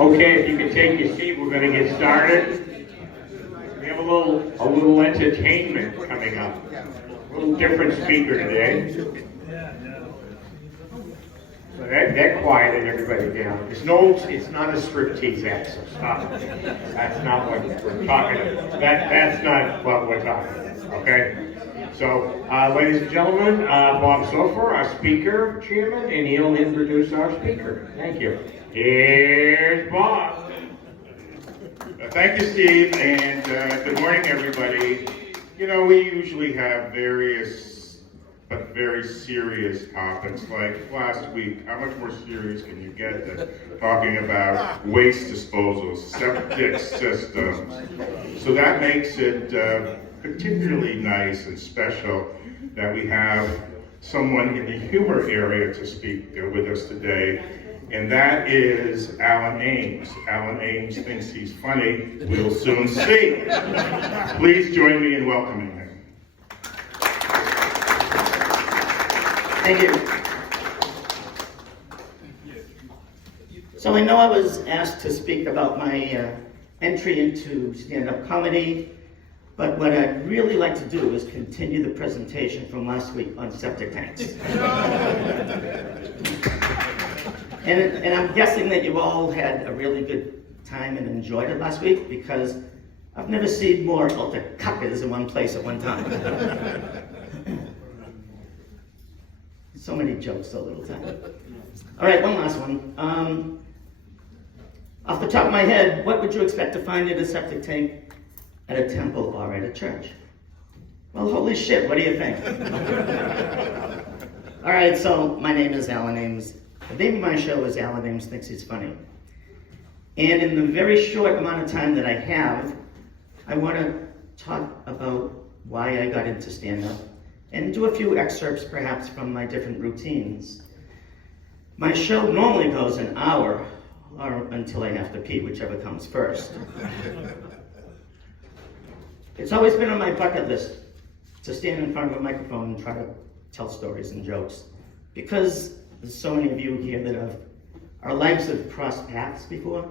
Okay, if you can take your seat, we're going to get started. We have a little entertainment coming up. A little different speaker today. So that quieted everybody down. It's not a striptease act, so stop. That's not what we're talking about. That's not what we're talking about, okay? So, ladies and gentlemen, Bob Sofer, our speaker, chairman, and he'll introduce our speaker. Thank you. Here's Bob. Thank you, Steve, and good morning, everybody. You know, we usually have various but very serious topics. Like last week, how much more serious can you get than talking about waste disposal, septic systems? So that makes it particularly nice and special that we have someone in the humor area to speak with us today, and that is Alan Ames. Alan Ames thinks he's funny. We'll soon see. Please join me in welcoming him. Thank you. So I know I was asked to speak about my entry into stand-up comedy, but what I'd really like to do is continue the presentation from last week on septic tanks. And I'm guessing that you all had a really good time and enjoyed it last week, because I've never seen more alter cuckers in one place at one time. So many jokes, so little time. All right, one last one. Off the top of my head, what would you expect to find in a septic tank at a temple or at a church? Well, holy shit, what do you think? All right, so my name is Alan Ames. The name of my show is Alan Ames Thinks He's Funny. And in the very short amount of time that I have, I want to talk about why I got into stand-up and do a few excerpts perhaps from my different routines. My show normally goes an hour, or until I have to pee, whichever comes first. It's always been on my bucket list to stand in front of a microphone and try to tell stories and jokes, because there's so many of you here that our lives have crossed paths before.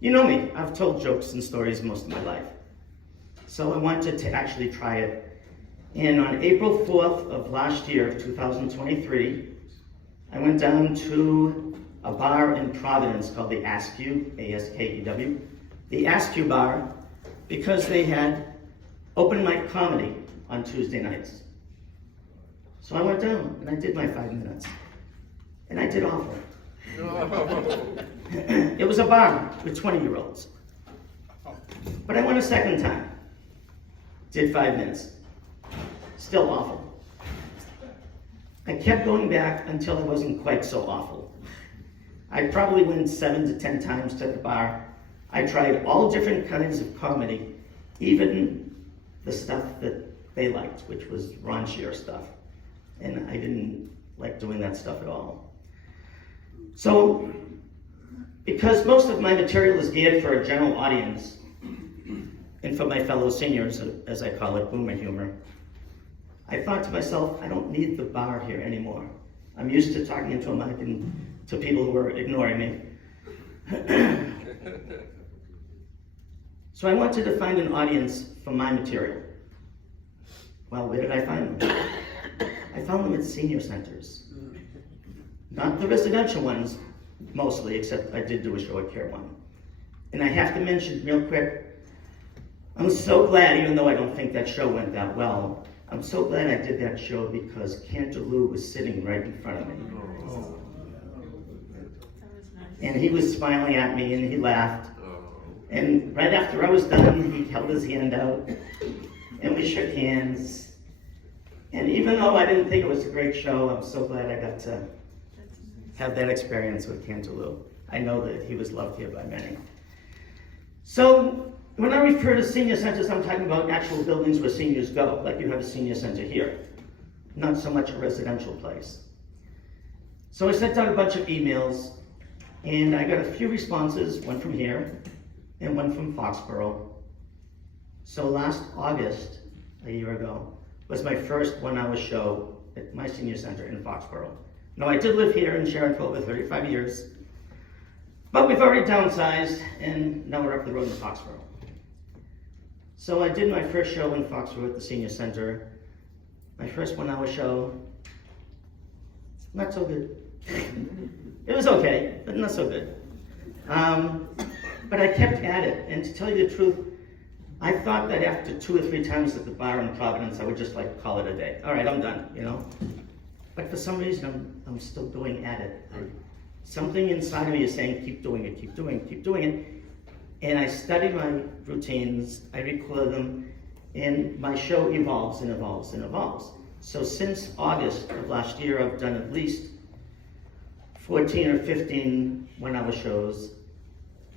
You know me, I've told jokes and stories most of my life. So I wanted to actually try it. And on April 4th of last year, of 2023, I went down to a bar in Providence called the Askew, A-S-K-E-W, the Askew Bar, because they had open mic comedy on Tuesday nights. So I went down and I did my 5 minutes. And I did awful. It was a bar with 20-year-olds. But I went a second time. Did 5 minutes. Still awful. I kept going back until I wasn't quite so awful. I probably went 7 to 10 times to the bar. I tried all different kinds of comedy, even the stuff that they liked, which was raunchier stuff. And I didn't like doing that stuff at all. So, because most of my material is geared for a general audience, and for my fellow seniors, as I call it, boomer humor, I thought to myself, I don't need the bar here anymore. I'm used to talking into a mic and to people who are ignoring me. So I wanted to find an audience for my material. Well, where did I find them? I found them at senior centers. Not the residential ones, mostly, except I did do a short care one. And I have to mention real quick, I'm so glad, even though I don't think that show went that well, I'm so glad I did that show because Cantalou was sitting right in front of me. And he was smiling at me and he laughed. And right after I was done, he held his hand out and we shook hands. And even though I didn't think it was a great show, I'm so glad I got to have that experience with Cantalou. I know that he was loved here by many. So, when I refer to senior centers, I'm talking about actual buildings where seniors go, like you have a senior center here, not so much a residential place. So I sent out a bunch of emails, and I got a few responses, one from here, and one from Foxborough. So last August, a year ago, was my first one-hour show at my senior center in Foxborough. Now, I did live here in Sharon for over 35 years, But we've already downsized, and now we're up the road in Foxborough. So I did my first show in Foxborough at the Senior Center. My first 1 hour show, not so good. It was okay, but not so good. But I kept at it, and to tell you the truth, I thought that after 2 or 3 times at the bar in Providence, I would just like call it a day. All right, I'm done, you know? But for some reason, I'm still going at it. Something inside of me is saying, keep doing it, keep doing it, keep doing it. And I study my routines, I record them, and my show evolves and evolves and evolves. So since August of last year, I've done at least 14 or 15 one-hour shows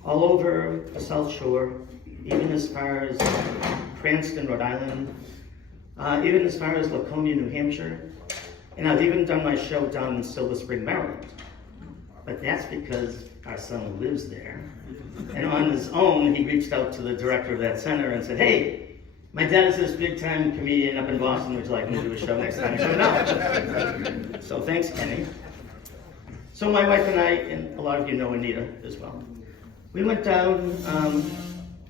all over the South Shore, even as far as Cranston, Rhode Island, even as far as Laconia, New Hampshire. And I've even done my show down in Silver Spring, Maryland. But that's because our son lives there. And on his own, he reached out to the director of that center and said, hey, my dad is this big time comedian up in Boston, would you like me to do a show next time? I said, no. So thanks, Kenny. So my wife and I, and a lot of you know Anita as well, we went down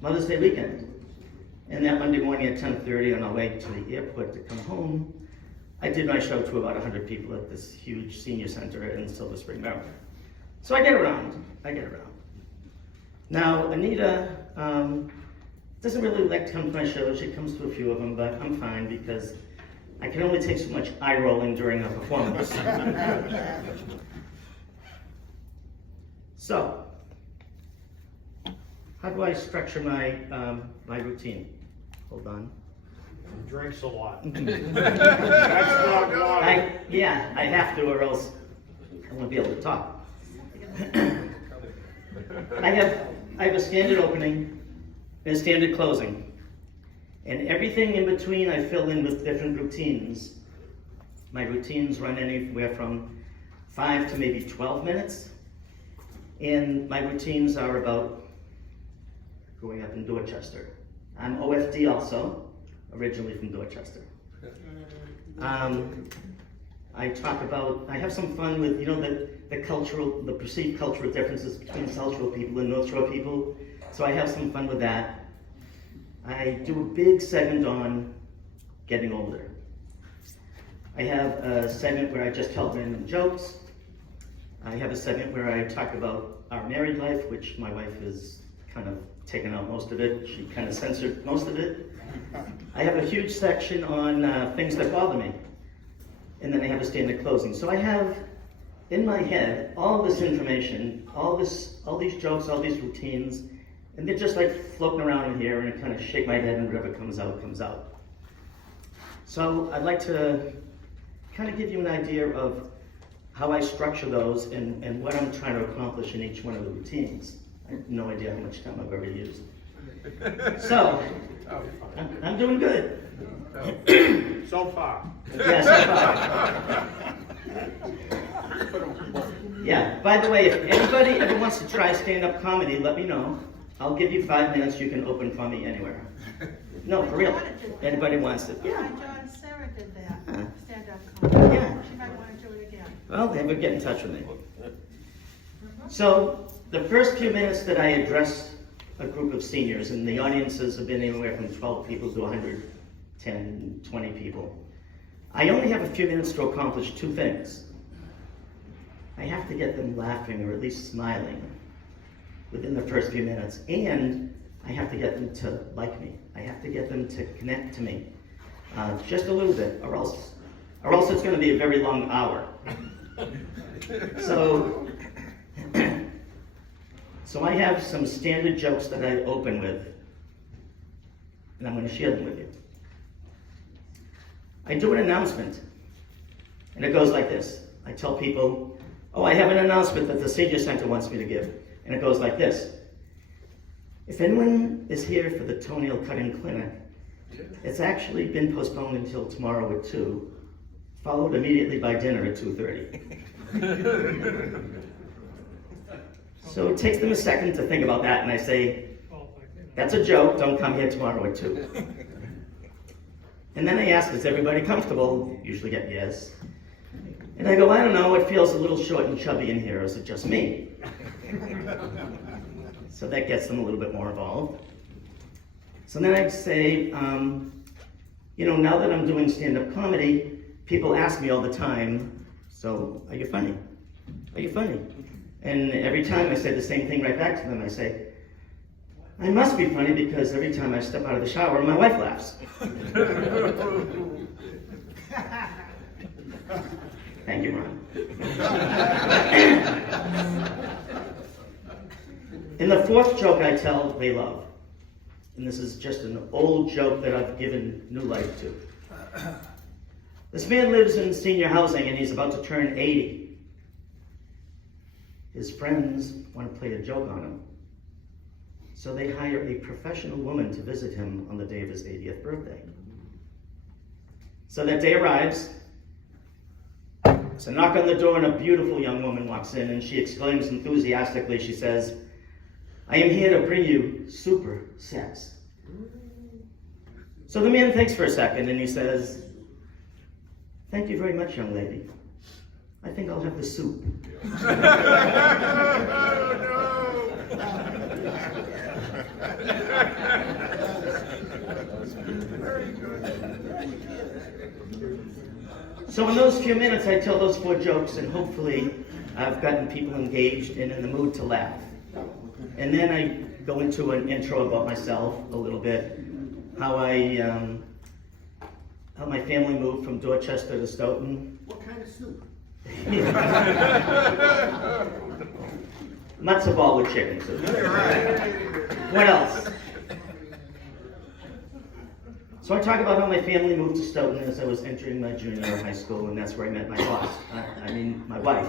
Mother's Day weekend. And that Monday morning at 10:30 on our way to the airport to come home, I did my show to about 100 people at this huge senior center in Silver Spring, Maryland. So I get around. Now, Anita doesn't really like to come to my shows. She comes to a few of them, but I'm fine because I can only take so much eye rolling during a performance. So, how do I structure my my routine? Hold on. He drinks a lot. That's not water. I have to, or else I won't be able to talk. I have a standard opening and a standard closing. And everything in between I fill in with different routines. My routines run anywhere from 5 to maybe 12 minutes. And my routines are about growing up in Dorchester. I'm OFD also, originally from Dorchester. I have some fun with, the perceived cultural differences between South Shore people and North Shore people. So I have some fun with that. I do a big segment on getting older. I have a segment where I just tell random jokes. I have a segment where I talk about our married life, which my wife has kind of taken out most of it. She kind of censored most of it. I have a huge section on things that bother me. And then I have a standard closing. So I have in my head all this information, all these jokes, all these routines, and they're just like floating around in here, and I kind of shake my head, and whatever comes out, comes out. So I'd like to kind of give you an idea of how I structure those and what I'm trying to accomplish in each one of the routines. I have no idea how much time I've already used. So, I'm doing good. So far. Yeah, so far. Yeah, by the way, if anybody ever wants to try stand-up comedy, let me know. I'll give you 5 minutes, you can open for me anywhere. No, for real. Anybody wants it? Yeah. My daughter Sarah did that, stand-up comedy. Yeah. She might want to do it again. Well, they would get in touch with me. So, the first few minutes that I address a group of seniors, and the audiences have been anywhere from 12 people to 110, 20 people. I only have a few minutes to accomplish 2 things. I have to get them laughing or at least smiling within the first few minutes, and I have to get them to like me. I have to get them to connect to me just a little bit, or else it's going to be a very long hour. So I have some standard jokes that I open with, and I'm going to share them with you. I do an announcement, and it goes like this. I tell people, oh, I have an announcement that the Senior Center wants me to give, and it goes like this. If anyone is here for the toenail cutting clinic, it's actually been postponed until tomorrow at 2, followed immediately by dinner at 2:30. So it takes them a second to think about that, and I say, that's a joke, don't come here tomorrow at 2. And then I ask, is everybody comfortable? Usually get yes. And I go, I don't know, it feels a little short and chubby in here, or is it just me? So that gets them a little bit more involved. So then I'd say, now that I'm doing stand-up comedy, people ask me all the time, so are you funny? Are you funny? And every time I say the same thing right back to them. I say, I must be funny because every time I step out of the shower, my wife laughs. Thank you, Ron. And the fourth joke I tell, they love. And this is just an old joke that I've given new life to. This man lives in senior housing and he's about to turn 80. His friends want to play a joke on him. So they hire a professional woman to visit him on the day of his 80th birthday. So that day arrives. So knock on the door and a beautiful young woman walks in and she exclaims enthusiastically, she says, I am here to bring you super sex. So the man thinks for a second and he says, thank you very much, young lady. I think I'll have the soup. So in those few minutes, I tell those four jokes, and hopefully I've gotten people engaged and in the mood to laugh. And then I go into an intro about myself a little bit, how my family moved from Dorchester to Stoughton. What kind of soup? Matzo ball with chicken soup. What else? So I talk about how my family moved to Stoughton as I was entering my junior year of high school, and that's where I met my boss. My wife.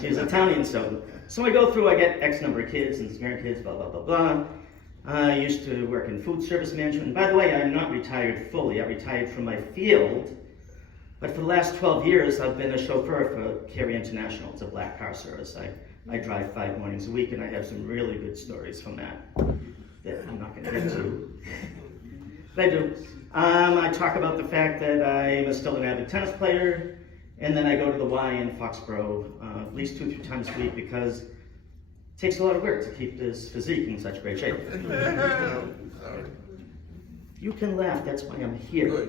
She was Italian, so I go through, I get X number of kids and grandkids, blah, blah, blah, blah. I used to work in food service management. And by the way, I'm not retired fully. I retired from my field, but for the last 12 years, I've been a chauffeur for Carry International. It's a black car service. I drive 5 mornings a week, and I have some really good stories from that I'm not going to get to. But I do. I talk about the fact that I'm still an avid tennis player, and then I go to the Y in Foxborough at least 2 or 3 times a week because it takes a lot of work to keep this physique in such great shape. You can laugh, that's why I'm here.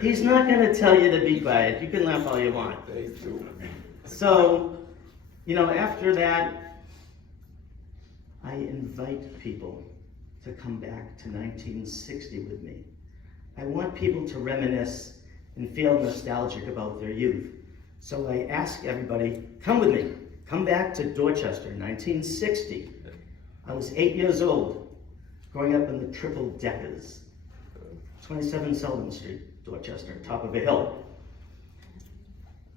He's not going to tell you to be quiet. You can laugh all you want. So, after that, I invite people to come back to 1960 with me. I want people to reminisce and feel nostalgic about their youth. So I ask everybody, come with me. Come back to Dorchester, 1960. I was 8 years old, growing up in the triple deckers. 27 Sullivan Street, Dorchester, top of a hill.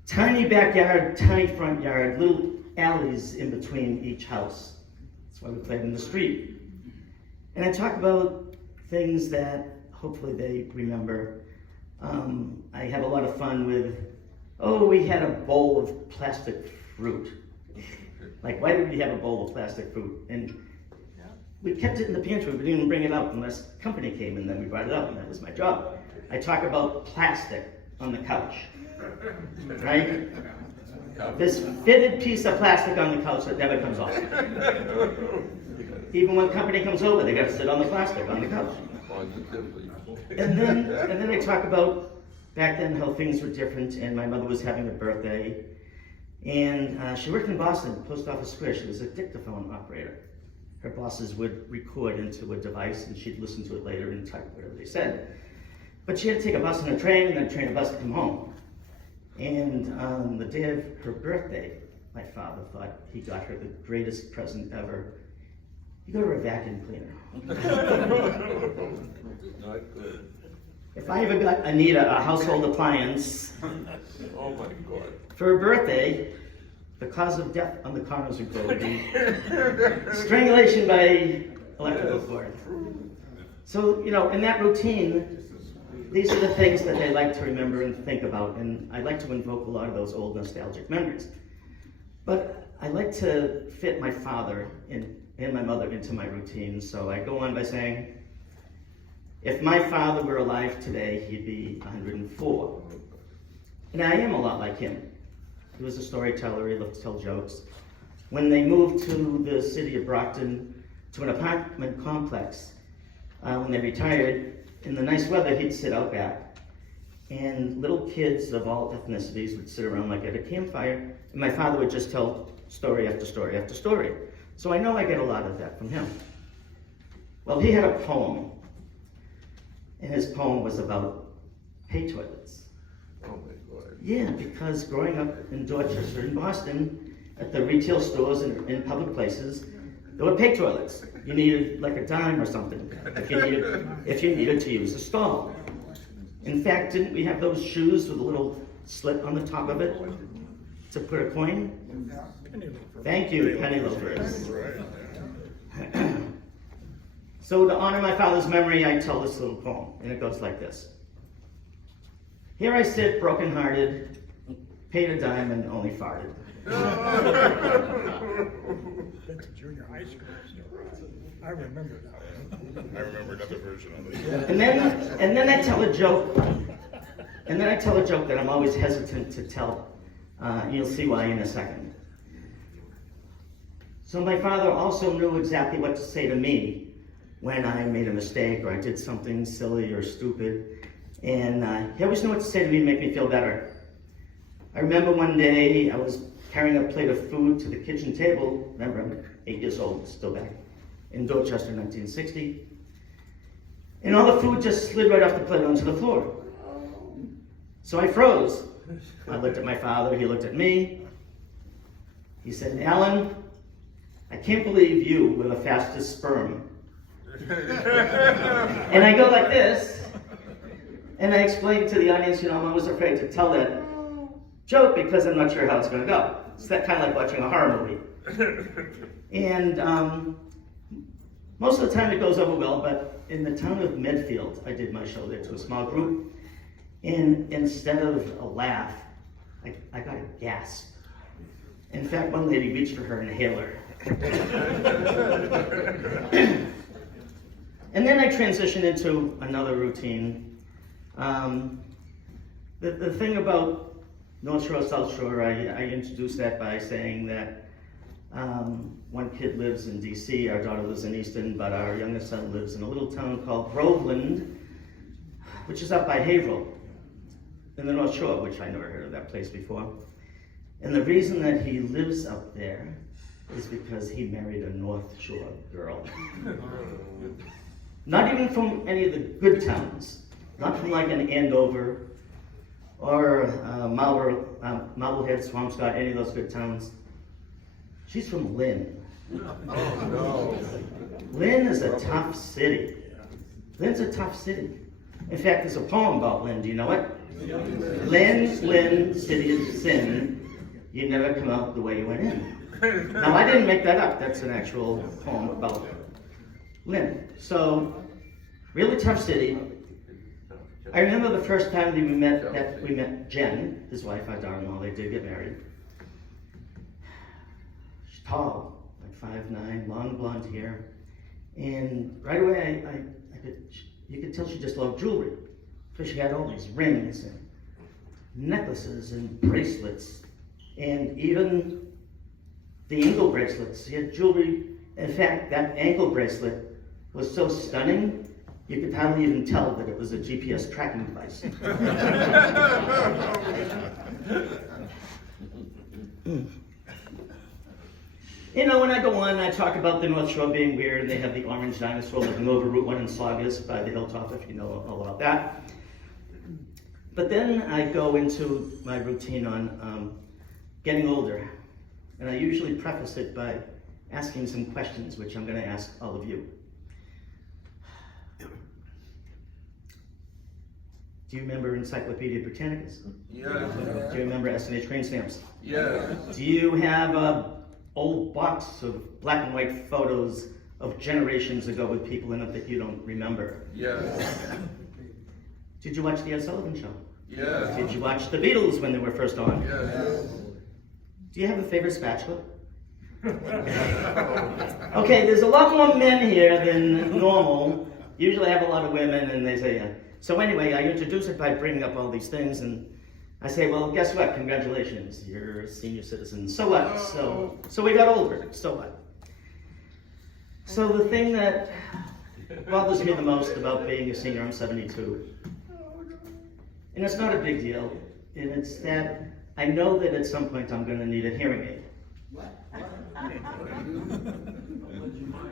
Tiny backyard, tiny front yard, little alleys in between each house. That's why we played in the street. And I talk about things that hopefully they remember. I have a lot of fun with, we had a bowl of plastic fruit. Like, why did we have a bowl of plastic fruit? And we kept it in the pantry. We didn't even bring it out unless company came, and then we brought it out, and that was my job. I talk about plastic on the couch, right? This fitted piece of plastic on the couch that never comes off. Even when company comes over, they got to sit on the plastic on the couch. And then I talk about back then how things were different, and my mother was having a birthday, and she worked in Boston, Post Office Square. She was a dictaphone operator. Her bosses would record into a device, and she'd listen to it later and type whatever they said. But she had to take a bus and a train, and then a train and a bus to come home. And on the day of her birthday, my father thought he got her the greatest present ever. He got her a vacuum cleaner. Not good. If I ever got Anita a household appliance Oh my God. for her birthday, the cause of death on the coroner's report would be strangulation by electrical cord. So, in that routine, these are the things that they like to remember and think about, and I like to invoke a lot of those old nostalgic memories. But I like to fit my father and my mother into my routine, so I go on by saying, if my father were alive today, he'd be 104. And I am a lot like him. He was a storyteller. He loved to tell jokes. When they moved to the city of Brockton, to an apartment complex, when they retired, in the nice weather, he'd sit out back. And little kids of all ethnicities would sit around like at a campfire, and my father would just tell story after story after story. So I know I get a lot of that from him. Well, he had a poem, and his poem was about pay toilets. Oh my God. Yeah, because growing up in Dorchester, in Boston, at the retail stores and in public places, there were pay toilets. You needed like a dime or something if you needed to use a stall. In fact, didn't we have those shoes with a little slit on the top of it to put a coin? Thank you, penny loafers. So to honor my father's memory, I tell this little poem, and it goes like this. Here I sit, broken-hearted, paid a dime and only farted. That's a junior high school story. I remember that one. I remember another version of it. And then I tell a joke. And then I tell a joke that I'm always hesitant to tell. You'll see why in a second. So my father also knew exactly what to say to me when I made a mistake or I did something silly or stupid. And he always knew what to say to me to make me feel better. I remember one day I was carrying a plate of food to the kitchen table. Remember, I'm 8 years old, still back in Dorchester, 1960. And all the food just slid right off the plate onto the floor. So I froze. I looked at my father, he looked at me. He said, Alan, I can't believe you were the fastest sperm. And I go like this, and I explained to the audience, I'm always afraid to tell that joke because I'm not sure how it's going to go. It's that kind of like watching a horror movie. And most of the time it goes over well, but in the town of Medfield, I did my show there to a small group, and instead of a laugh, I got a gasp. In fact, one lady reached for her inhaler. And then I transitioned into another routine. The thing about North Shore, South Shore, I introduced that by saying that one kid lives in DC, our daughter lives in Easton, but our youngest son lives in a little town called Groveland, which is up by Haverhill in the North Shore, which I never heard of that place before. And the reason that he lives up there is because he married a North Shore girl. Not even from any of the good towns, not from like an Andover or Marblehead, Swampscott, any of those good towns. She's from Lynn. Oh no. Lynn is a tough city. Lynn's a tough city. In fact, there's a poem about Lynn. Do you know it? Lynn, city of sin, you never come out the way you went in. Now, I didn't make that up. That's an actual poem about Lynn. So, really tough city. I remember the first time that we met Jen, his wife, our daughter-in-law. They did get married. She's tall, like 5'9", long blonde hair. And right away, you could tell she just loved jewelry. Because she had all these rings and necklaces and bracelets. And even the ankle bracelets. She had jewelry. In fact, that ankle bracelet was so stunning, you could hardly even tell that it was a GPS tracking device. When I go on, I talk about the North Shore being weird, and they have the orange dinosaur looking over Route 1 in Saugus by the hilltop, if you know all about that. But then I go into my routine on getting older, and I usually preface it by asking some questions, which I'm going to ask all of you. Do you remember Encyclopedia Britannicus? Yes. Do you remember S&H train stamps? Yes. Do you have an old box of black and white photos of generations ago with people in it that you don't remember? Yes. Did you watch the Ed Sullivan Show? Yes. Did you watch the Beatles when they were first on? Yes. Do you have a favorite spatula? Okay, there's a lot more men here than normal. Usually I have a lot of women and they say, So anyway, I introduce it by bringing up all these things, and I say, well, guess what? Congratulations, you're a senior citizen. So what? So we got older. So what? So the thing that bothers me the most about being a senior, I'm 72, and it's not a big deal, and it's that I know that at some point I'm going to need a hearing aid.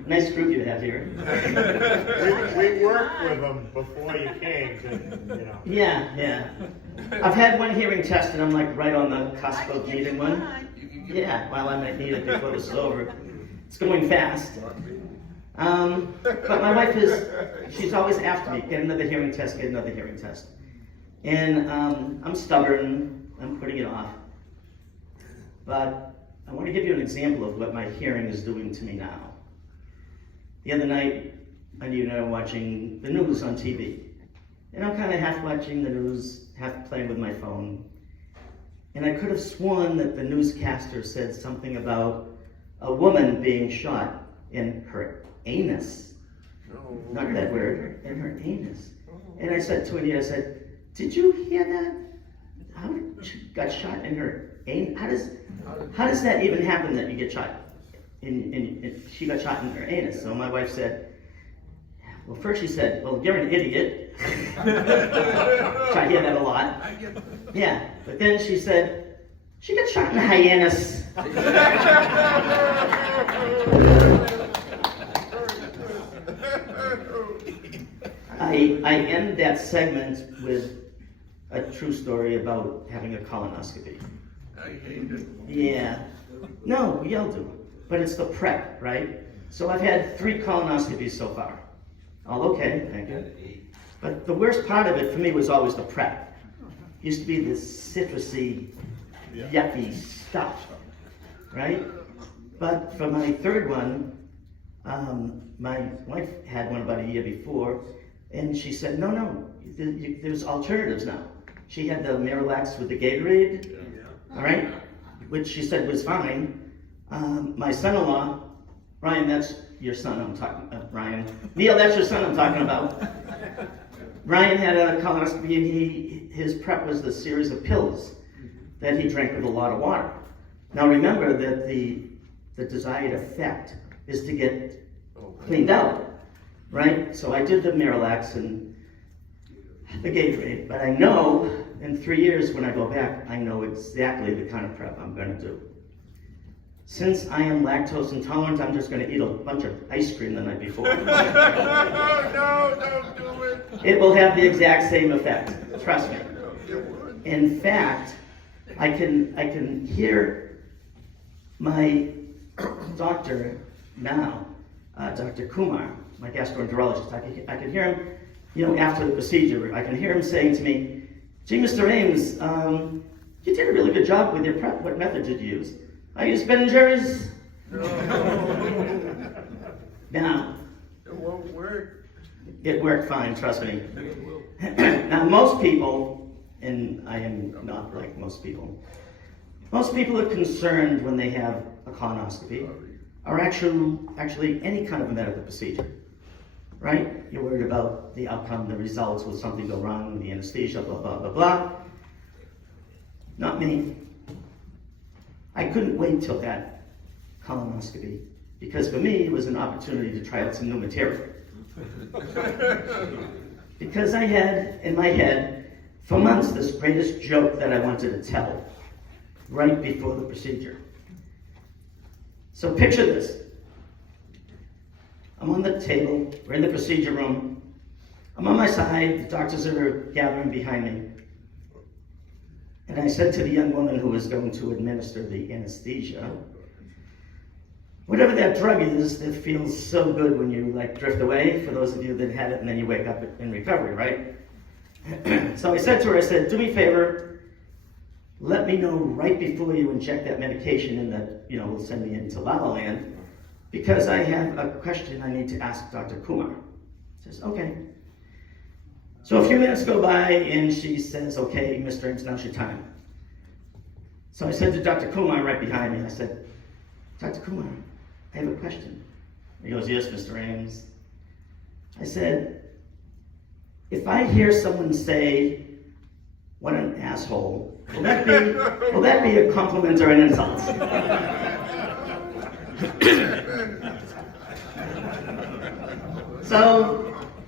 Nice group you have here. We worked with them before you came to, Yeah. I've had one hearing test and I'm like right on the cusp of needing one. Yeah, well, I might need it before this is over. It's going fast. But my wife she's always after me, get another hearing test, get another hearing test. And I'm stubborn, I'm putting it off. But I want to give you an example of what my hearing is doing to me now. The other night, Anita and I were watching the news on TV. And I'm kind of half watching the news, half playing with my phone. And I could have sworn that the newscaster said something about a woman being shot in her anus. Not that word, in her anus. And I said to Anita, I said, did you hear that? How did she got shot in her anus? How does that even happen that you get shot? She got shot in her anus. So my wife said, well, first she said, well, you're an idiot. I hear that a lot. Yeah, but then she said, she got shot in the hyenas. I end that segment with a true story about having a colonoscopy. I hate it. Yeah. No, we all do. But it's the prep, right? So I've had 3 colonoscopies so far. All okay, thank you. But the worst part of it for me was always the prep. Used to be this citrusy, yucky stuff, right? But for my 3rd one, my wife had one about a year before, and she said, no, there's alternatives now. She had the Miralax with the Gatorade, all right, which she said was fine. My son-in-law, Ryan, that's your son I'm talking about, Ryan. Neil, that's your son I'm talking about. Ryan had a colonoscopy and his prep was the series of pills that he drank with a lot of water. Now remember that the desired effect is to get cleaned out, right? So I did the Miralax and the Gatorade, but I know in 3 years when I go back, I know exactly the kind of prep I'm going to do. Since I am lactose intolerant, I'm just going to eat a bunch of ice cream the night before. No, don't do it. It will have the exact same effect, trust me. In fact, I can hear my doctor now, Dr. Kumar, my gastroenterologist. I can hear him, after the procedure, I can hear him saying to me, gee, Mr. Ames, you did a really good job with your prep. What method did you use? I used Ben & Jerry's. Now, It won't work. it worked fine, trust me. Now, most people, and I am not like most people are concerned when they have a colonoscopy, or actually any kind of a medical procedure, right? You're worried about the outcome, the results, will something go wrong, the anesthesia, blah, blah, blah, blah. Not me. I couldn't wait till that colonoscopy, because for me, it was an opportunity to try out some new material. Because I had, in my head, for months, this greatest joke that I wanted to tell right before the procedure. So picture this. I'm on the table, we're in the procedure room. I'm on my side, the doctors are gathering behind me. And I said to the young woman who was going to administer the anesthesia, whatever that drug is that feels so good when you drift away, for those of you that had it and then you wake up in recovery, right? So I said to her, I said, do me a favor, let me know right before you inject that medication and that, will send me into La La Land, because I have a question I need to ask Dr. Kumar. She says, okay. So a few minutes go by and she says, okay, Mr. Ames, now's your time. So I said to Dr. Kumar right behind me, I said, Dr. Kumar, I have a question. He goes, yes, Mr. Ames. I said, if I hear someone say, What an asshole. Will that be a compliment or an insult?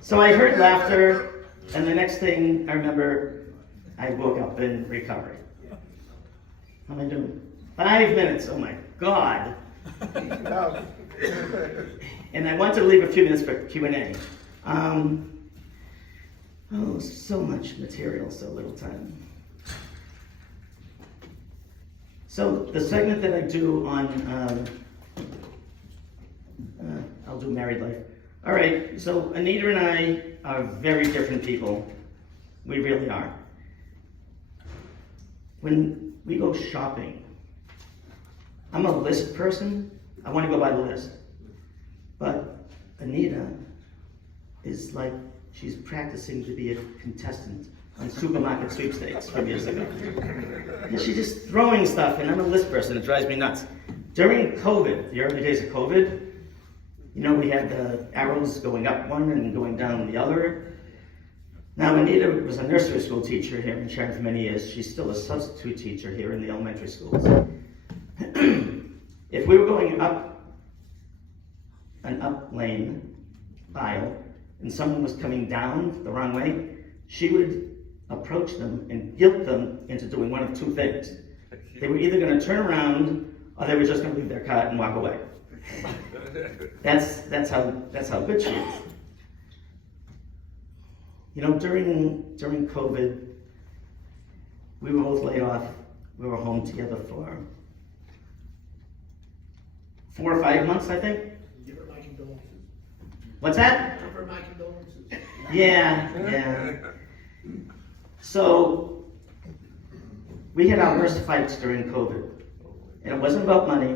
So I heard laughter, and the next thing I remember, I woke up in recovery. How am I doing? 5 minutes, oh my God. And I wanted to leave a few minutes for Q&A. Oh, so much material, so little time. So the segment that I do on, I'll do married life. All right, so Anita and I are very different people. We really are. When we go shopping, I'm a list person. I want to go by the list. But Anita is like, she's practicing to be a contestant on supermarket sweepstakes from years ago. And she's just throwing stuff, and I'm a list person. It drives me nuts. During COVID, the early days of COVID, you know, we had the arrows going up one and going down the other. Now, Anita was a nursery school teacher here in Sharon for many years. She's still a substitute teacher here in the elementary schools. If we were going up an up lane aisle and someone was coming down the wrong way, she would approach them and guilt them into doing one of two things. They were either going to turn around or they were just going to leave their cart and walk away. That's how good she is. You know, during COVID, we were both laid off. We were home together for 4 or 5 months, I think. Give her my condolences. What's that? Give her my condolences. Yeah. So, we had our worst fights during COVID. And it wasn't about money,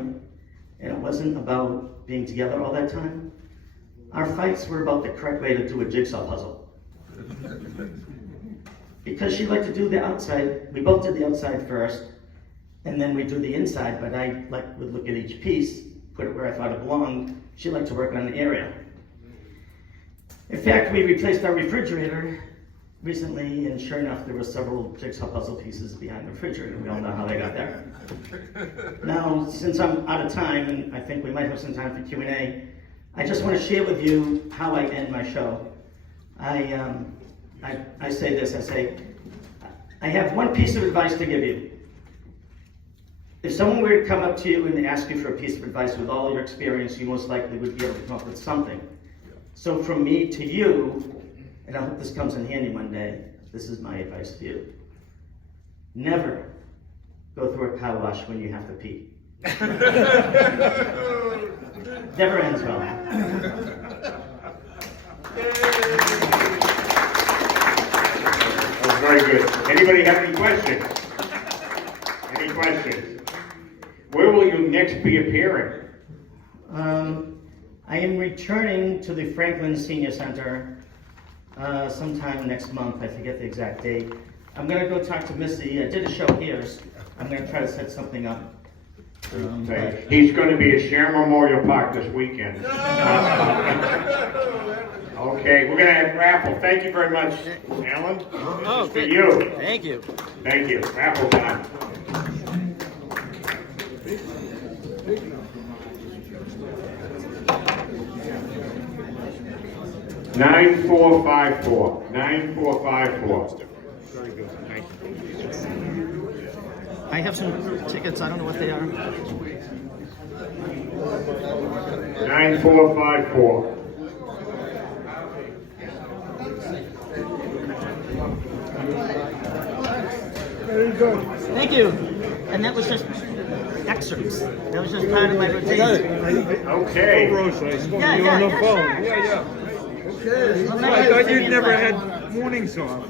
and it wasn't about being together all that time. Our fights were about the correct way to do a jigsaw puzzle. Because she liked to do the outside, we both did the outside first, and then we do the inside, but I would look at each piece, put it where I thought it belonged. She liked to work on the area. In fact, we replaced our refrigerator recently, and sure enough, there were several jigsaw puzzle pieces behind the refrigerator. We all know how they got there. Now, since I'm out of time, and I think we might have some time for Q&A, I just want to share with you how I end my show. I say this, I say, I have one piece of advice to give you. If someone were to come up to you and ask you for a piece of advice with all your experience, you most likely would be able to come up with something. So from me to you, and I hope this comes in handy one day, this is my advice to you. Never go through a car wash when you have to pee. Never ends well. That was very good. Anybody have any questions? Any questions? Where will you next be appearing? I am returning to the Franklin Senior Center sometime next month. I forget the exact date. I'm going to go talk to Missy. I did a show here. So I'm going to try to set something up. He's going to be at Sharon Memorial Park this weekend. Okay, we're going to have raffle. Thank you very much, Alan. Oh, For you. Thank you. Thank you. Raffle time. Nine four five four. 9454. Very good. Thank you. I have some tickets. I don't know what they are. 9454. Very good. Thank you. And that was just excerpts. That was just part of my routine. Okay. I spoke Yeah, to you yeah, on the yeah, phone. sure. Yeah. Okay. Well, I thought you'd maybe never it's had mornings off.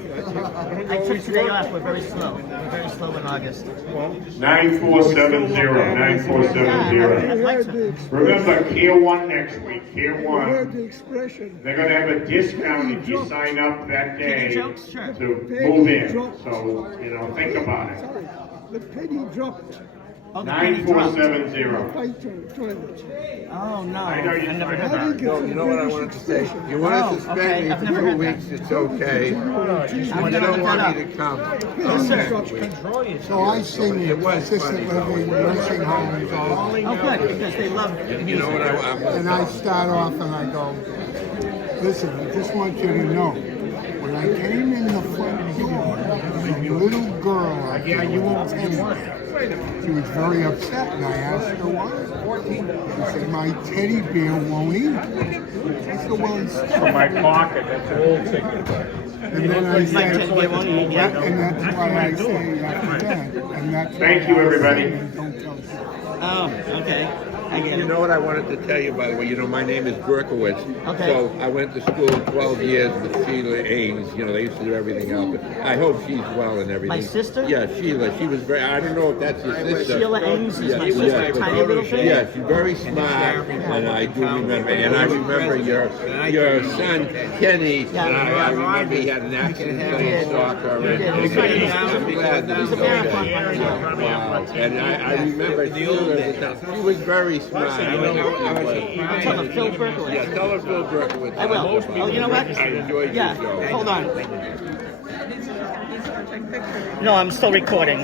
I took today off. We're very slow. We're very slow in August. 9470. Yeah, 9470. I'd like to. Remember, Tier 1 next week. Tier Heard 1. the expression. They're going to have a discount if you sign up that day Penny jokes? Sure. to move in. So, think about it. Sorry, the penny dropped Oh, the penny dropped. 9470. Oh, no. I know you- I never I heard know that. No, you know what I wanted to say? You want to Oh, suspend okay. me I've for never 2 heard that. weeks, it's okay. I'm You gonna don't look want that me up. to come. Yes, sir. Control yourself. So I sing It was assisted funny, though. living, nursing homes, all, Oh, good, because they love music. You know what and I start off and I go, listen, I just want you to know, when I came in the front door, the little girl, you won't tell me. She was very upset, and I asked her why. She said, my teddy bear won't eat. I said, well, it's From my pocket, that's an old ticket. and then I My said, teddy bear won't eat, yeah. and that's why I say after that. And that's Thank why you, I everybody. say, don't tell people. Oh, okay. I get You it. know what I wanted to tell you, by the way? You know, my name is Berkowitz. Okay. So I went to school 12 years with Sheila Ames. You know, they used to do everything else. But I hope she's well and everything. My sister? Yeah, Sheila. She was very, I don't know if that's your sister. Sheila Ames is Yeah, my yeah, sister, but- tiny little thing? Yeah, she's very smart, and I do remember. And I remember your son, Kenny, Yeah. and I remember he had an accident playing soccer. He did. And I'm glad that He's a marathon runner now. Wow. And I remember Sheila, she was very smart. I'll tell her, Phil Berkowitz. Yeah, tell her Phil Berkowitz. I will. Oh, you know what? I enjoyed Yeah, your show. hold on. No, I'm still recording.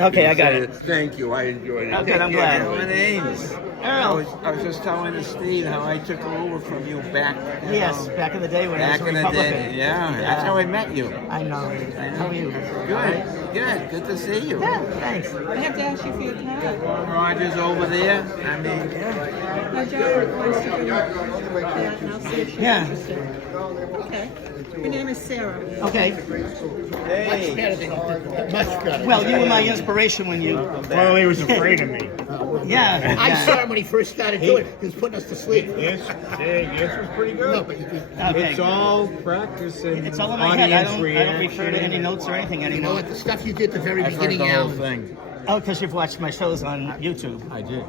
Okay, I got it. Thank you. I enjoyed it. Oh, good, I'm glad. My name's. Earl. I was just telling Steve how I took over from you back. Yes, back in the day when I was Back a in the Republican. day. Yeah, that's how I met you. I know. How are you? Good to see you. Yeah, thanks. I have to ask you for your card. Roger's over there. I mean, My daughter wants to give you that, and I'll see if she's Yeah. interested. Okay. Your name is Sarah. Okay. hey, Well, you were my inspiration when you. Well, he was afraid of me. Yeah. I yeah. saw him when he first started doing it. He was putting us to sleep. Yes, it was pretty good. No, but you could, Okay. It's all practice and It's all in my head. I don't reaction. refer to any notes or anything you know anymore. what? The stuff you did at the very I've heard beginning, the whole Al. thing. Oh, because you've watched my shows on YouTube. I did.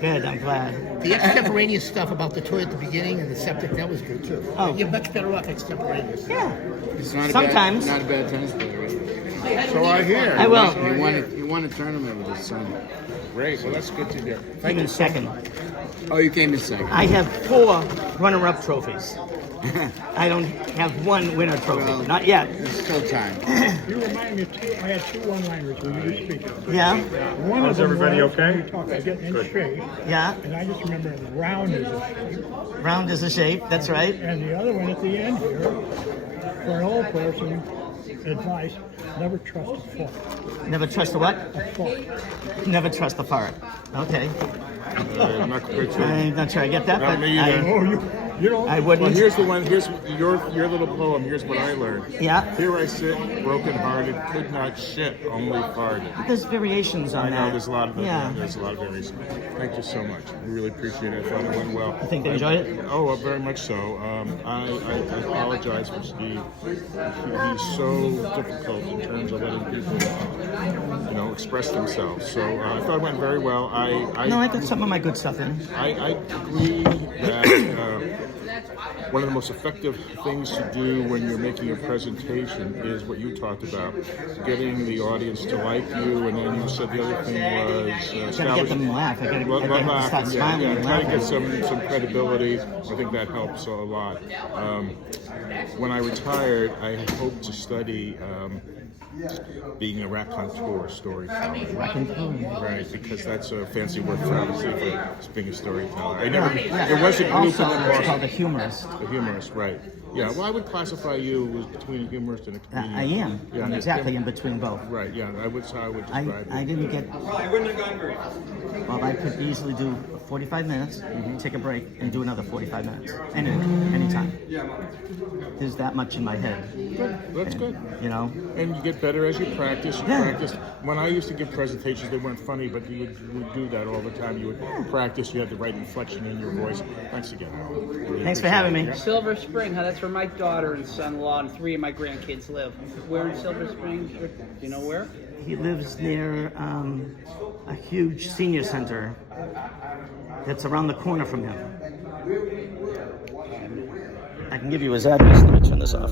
Good, I'm glad. The extemporaneous stuff about the toy at the beginning and the septic, that was good too. Oh. You're much better off extemporaneous. Yeah. It's not Sometimes. not a bad tennis player. Right? So I hear. I will. He won a tournament with his son. Great. Well, that's good to hear. Came in second. Oh, you came in second. I have 4 runner-up trophies. I don't have 1 winner trophy. Well, Not yet. There's still time. You remind me, I had 2 one-liners when you were speaking. Yeah. One How's of them everybody was, okay? You talked about getting in shape, Yeah. and I just remember round is a shape. Round is a shape. That's right. And the other one at the end here, for an old person, advice, never trust a fork. Never trust a what? A fork. Never trust a fart. Okay. I'm not prepared to. I'm not sure I get that, Not but me either. Oh, you don't. I wouldn't. Well, here's the one. Here's your little poem. Here's what I learned. Yeah. Here I sit, broken-hearted, could not shit, only farted. There's variations on I that. know there's a lot of Yeah. there's a lot of variation. Thank you so much. We really appreciate it. I thought it went well. You think they enjoyed it? Oh, very much so. I apologize for Steve. He's so difficult in terms of letting people, express themselves. So I thought it went very well. No, I got some of my good stuff in. I agree that one of the most effective things to do when you're making a presentation is what you talked about, getting the audience to like you, and then you said the other thing was Gotta get them to laugh. I gotta get them to start smiling and try to get laughing. some credibility. I think that helps a lot. When I retired, I hope to study being a raconteur, storyteller. Right, because that's a fancy word for obviously for being a storyteller. There was a group Also, in the it's called a humorist. a humorist, right? Yeah. Well, I would classify you as between a humorist and a comedian. I am. Yeah. I'm exactly in between both. Right. Yeah. I would describe I it. didn't get. Well, I could easily do 45 minutes, take a break, and do another 45 minutes. Anytime. There's that much in my head. That's good. You know? And you get better as you practice. Yeah. Practice. When I used to give presentations, they weren't funny, but you would do that all the time. You would practice. You had the right inflection in your voice. Thanks again, Alan. Really Thanks for appreciate having it. me. Yeah. Silver Spring, that's where my daughter and son-in-law and 3 of my grandkids live. Where in Silver Spring? Do you know where? He lives near a huge senior center that's around the corner from him. I can give you his address. Let me turn this off.